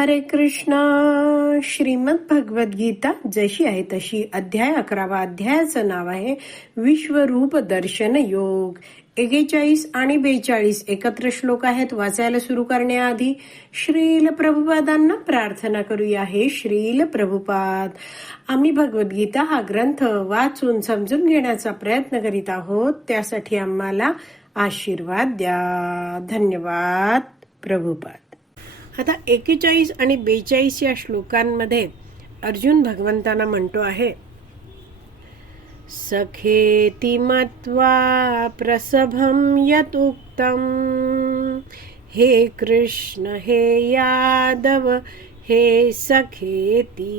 हरे कृष्ण. श्रीमद भगवत गीता जशी आहे तशी अध्याय अकरावा अध्यायाचं नाव आहे विश्वरूप दर्शन योग. एकेचाळीस आणि बेचाळीस एकत्र श्लोक आहेत. वाचायला सुरू करण्याआधी श्रील प्रभुपादांना प्रार्थना करूया. हे श्रील प्रभुपाद आम्ही भगवद्गीता हा ग्रंथ वाचून समजून घेण्याचा प्रयत्न करीत आहोत. त्यासाठी आम्हाला आशीर्वाद द्या. धन्यवाद प्रभुपाद. आता एकेचाळीस आणि बेचाळीस या श्लोकांमध्ये अर्जुन भगवंतांना म्हणतो आहे सखेती मत्वा प्रसभं यत उक्तम। हे कृष्ण हे यादव हे सखेती।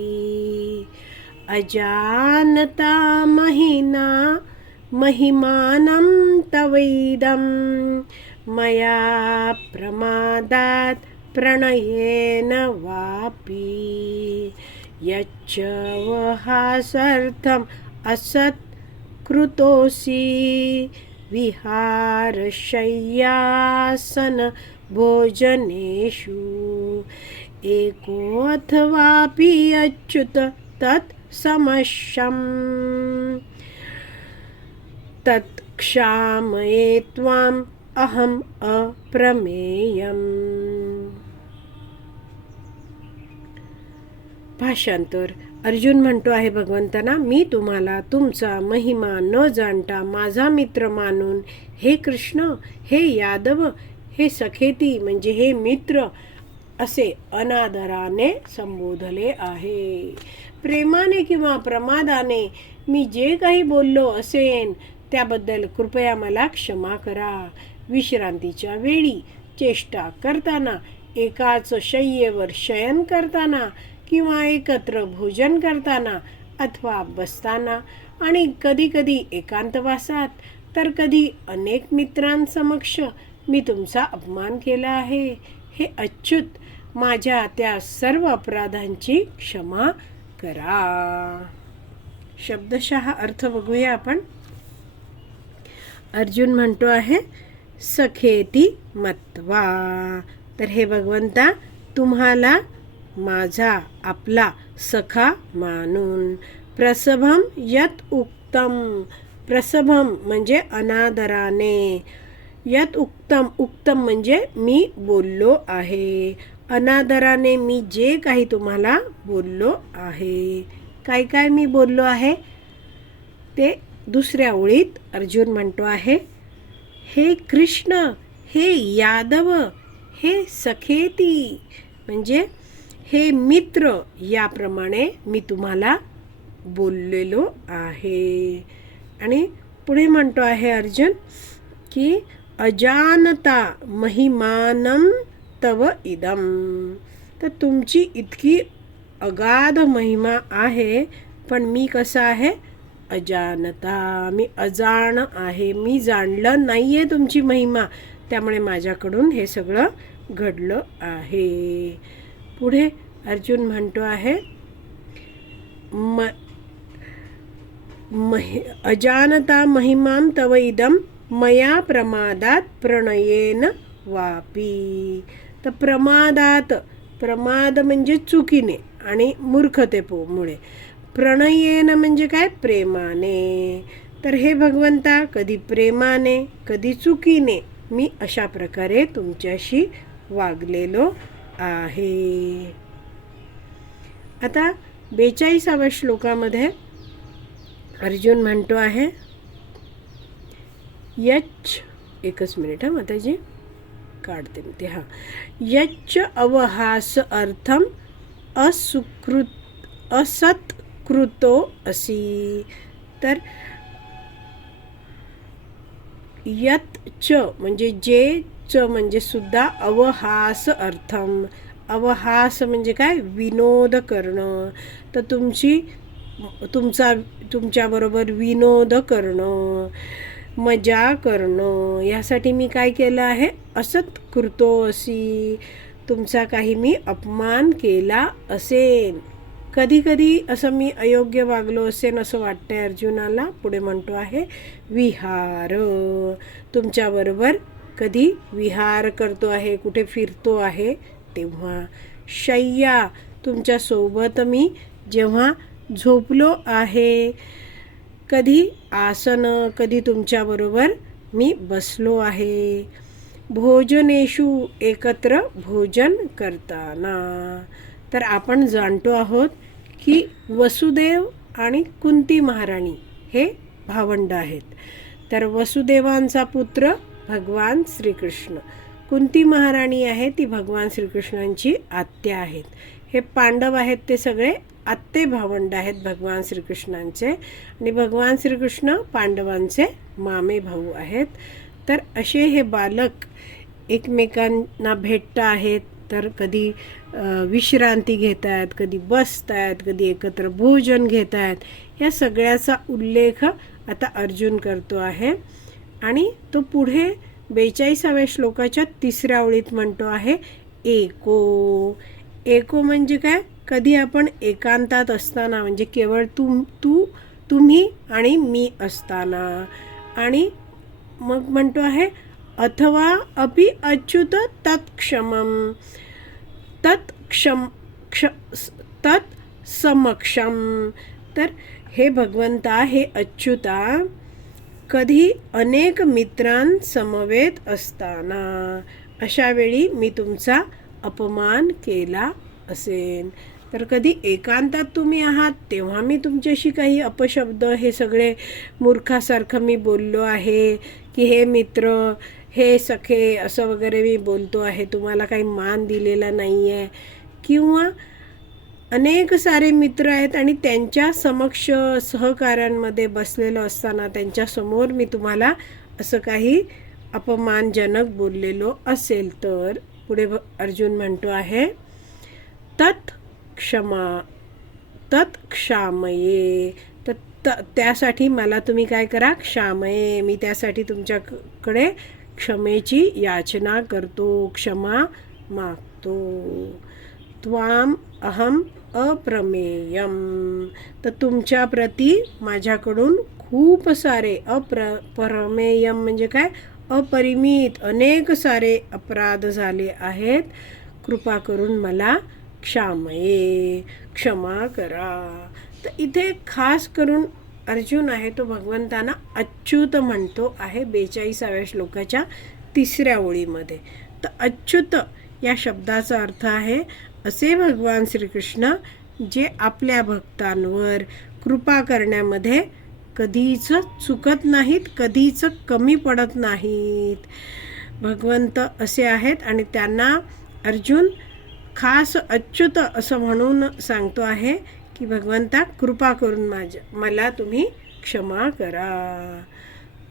अजानता महिना महिमानं तवैदं मया प्रमादात् प्रणयेन वापि। यच्च वहासर्थम् असत् कृतोऽसि। विहारशय्यासन भोजनेषु। एकोऽथवापि अच्युत तत् समशम्। तत् क्षामये त्वाम् अहम् अप्रमेयम्। भाषांतर अर्जुन म्हणतो आहे भगवंतना मी तुम्हाला तुमचा महिमा न जाणता माझा मित्र मानून हे कृष्ण हे यादव हे सखेती म्हणजे हे मित्र असे अनादराने संबोधले आहे. प्रेमाने किंवा प्रमादाने मी जे काही बोललो असेन त्याबद्दल कृपया मला क्षमा करा. विश्रांतीच्या वेळी चेष्टा करताना एकाच शय्येवर शयन करताना किंवा एकत्र भोजन करताना अथवा बसताना आणि कधी कधी एकांतवासात तर कधी अनेक मित्रांसमक्ष मी तुमचा अपमान केला आहे हे अच्युत माझ्या त्या सर्व अपराधांची क्षमा करा. शब्दशः अर्थ बघूया आपण. अर्जुन म्हणतो आहे सखेती मत्वा. तर हे भगवंता तुम्हाला माझा आपला सखा मानून. प्रसभम यत उक्तम. प्रसभम म्हणजे अनादराने. यत उक्तम उक्तम म्हणजे मी बोललो आहे. अनादराने मी जे काही तुम्हाला बोललो आहे. काय काय मी बोललो आहे? ते दुसऱ्या ओळीत अर्जुन म्हणतो आहे हे कृष्ण हे यादव हे सखेती. म्हणजे हे मित्र याप्रमाणे मी तुम्हाला बोललेलो आहे. आणि पुढे म्हणतो आहे अर्जुन की अजानता महिमानम तव इदम तर तुमची इतकी अगाध महिमा आहे पण मी कसं आहे? अजानता. मी अजाण आहे. मी जाणलं नाही आहे तुमची महिमा. त्यामुळे माझ्याकडून हे सगळं घडलं आहे. पुढे अर्जुन म्हणतो आहे म महि अजानता महिमां तव इदम मया प्रमादात प्रणयेन वापी. तर प्रमादात प्रमाद म्हणजे चुकीने आणि मूर्खतेपोमुळे प्रणयेन म्हणजे काय? प्रेमाने. तर हे भगवंता कधी प्रेमाने कधी चुकीने मी अशा प्रकारे तुमच्याशी वागलेलो आहे. आता बेचाळीसाव्या श्लोकामध्ये अर्जुन म्हणतो आहे यच एकच मिनिट हा माताजी. काढते मी ते हां. यच्च अवहास अर्थम असुकृत असत्कृतो असी. तर यत च म्हणजे जे च म्हणजे सुद्धा अवहास अर्थम. अवहास म्हणजे काय? विनोद करणं. तर तुमची तुमचा तुमच्याबरोबर विनोद करणं मजा करणं. यासाठी मी काय केलं आहे? असत कृतो असी तुमचा काही मी अपमान केला असेन. कधी कधी असं मी अयोग्य वागलो असेन असं वाटतंय अर्जुनाला. पुढे म्हणतो आहे विहार. तुमच्याबरोबर कधी विहार करतो आहे कुठे फिरतो आहे तेव्हा शय्या तुमच्यासोबत मी जेव्हा झोपलो आहे. कधी आसन कधी तुमच्याबरोबर मी बसलो आहे. भोजनेशू एकत्र भोजन करताना. तर आपण जाणतो आहोत की वसुदेव आणि कुंती महाराणी हे भावंड आहेत. तर वसुदेवांचा पुत्र भगवान श्रीकृष्ण. कुंती महाराणी आहे ती भगवान श्रीकृष्णांची आत्या आहेत. हे पांडव आहेत ते सगळे आत्ते भावंड आहेत भगवान श्रीकृष्णांचे आणि भगवान श्रीकृष्ण पांडवांचे मामे भाऊ आहेत. तर असे हे बालक एकमेकांना भेटत आहेत तर कधी विश्रांती घेत आहेत कधी बसत आहेत कधी एकत्र भोजन घेत आहेत या सगळ्याचा उल्लेख आता अर्जुन करतो आहे. आणि तो पुढे बेचाळीसाव्या श्लोकाच्या तिसऱ्या ओळीत म्हणतो आहे एको. एको म्हणजे काय? कधी आपण एकांतात असताना म्हणजे केवळ तुम तू तुम्ही आणि मी असताना. आणि मग म्हणतो आहे अथवा अपि अच्युत तत्क्षमम तत्क्षम क्ष तत् समक्षम. तर हे भगवंता हे अच्युता कधी अनेक मित्रांसमवेत असताना. अशा वेळी मी तुमचा अपमान केला असेन. तर कधी एकांतात तुम्ही आहात तेव्हा मी तुमच्याशी काही अपशब्द हे सगळे मूर्खासारखं मी बोललो आहे की हे मित्र हे सखे असं वगैरे मी बोलतो आहे तुम्हाला काही मान दिलेला नाही आहे किंवा अनेक सारे मित्र आहेत आणि त्यांच्या समक्ष सहकाऱ्यांमध्ये बसलेलो असताना त्यांच्यासमोर मी तुम्हाला असं काही अपमानजनक बोललेलो असेल तर पुढे अर्जुन म्हणतो आहे तत् क्षमा तत् क्षामये. तर त त्यासाठी मला तुम्ही काय करा? क्षामये. मी त्यासाठी तुमच्याकडे क्षमेची याचना करतो. क्षमा मागतो. त्वाम अहम अप्रमेयम। तर तुमच्याप्रती माझ्याकडून खूप सारे अप्र प्रमेयम म्हणजे काय? अपरिमित अनेक सारे अपराध झाले आहेत. कृपा करून मला क्षामये क्षमा करा. तर इथे खास करून अर्जुन आहे तो भगवंतांना अच्युत म्हणतो आहे बेचाळीसाव्या श्लोकाच्या तिसऱ्या ओळीमध्ये. तर अच्युत या शब्दाचा अर्थ आहे असे भगवान श्रीकृष्ण जे आपल्या भक्तांवर कृपा करण्यामध्ये कधीच चुकत नाहीत कधीच कमी पडत नाहीत. भगवंत असे आहेत आणि त्यांना अर्जुन खास अच्युत असं म्हणून सांगतो आहे की भगवंता कृपा करून माझ्या मला तुम्ही क्षमा करा.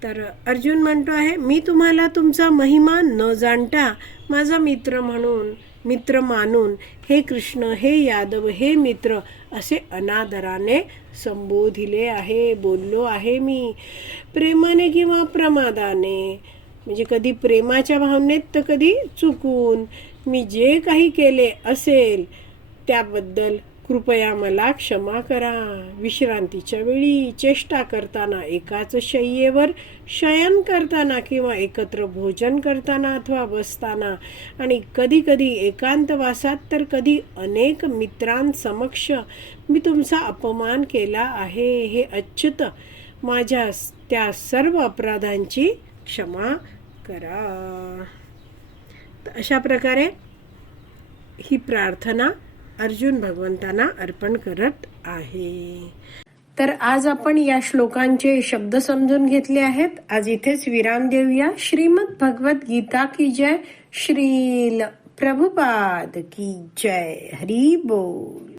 तर अर्जुन म्हणतो आहे मी तुम्हाला तुमचा महिमा न जाणता माझा मित्र म्हणून मित्र मानून हे कृष्ण हे यादव हे मित्र असे अनादराने संबोधिले आहे बोललो आहे मी. प्रेमाने किंवा प्रमादाने. म्हणजे कधी प्रेमाच्या भावनेत तर कधी चुकून. मी जे काही केले असेल त्याबद्दल कृपया मला क्षमा करा. विश्रांतीच्या वेळी चेष्टा करताना एकाच शय्येवर शयन करताना किंवा एकत्र भोजन करताना अथवा बसताना. आणि कधी कधी एकांतवासात तर कधी अनेक मित्रांसमक्ष मी तुमचा अपमान केला आहे हे अच्युत. माझ्या त्या सर्व अपराधांची क्षमा करा. अशा प्रकारे ही प्रार्थना अर्जुन भगवंतांना अर्पण करत आहे. तर आज आपण या श्लोकांचे शब्द समजून घेतले आहेत. आज इथेच विराम देऊया. श्रीमद भगवत गीता की जय. श्रील प्रभुपाद की जय. हरी बोल.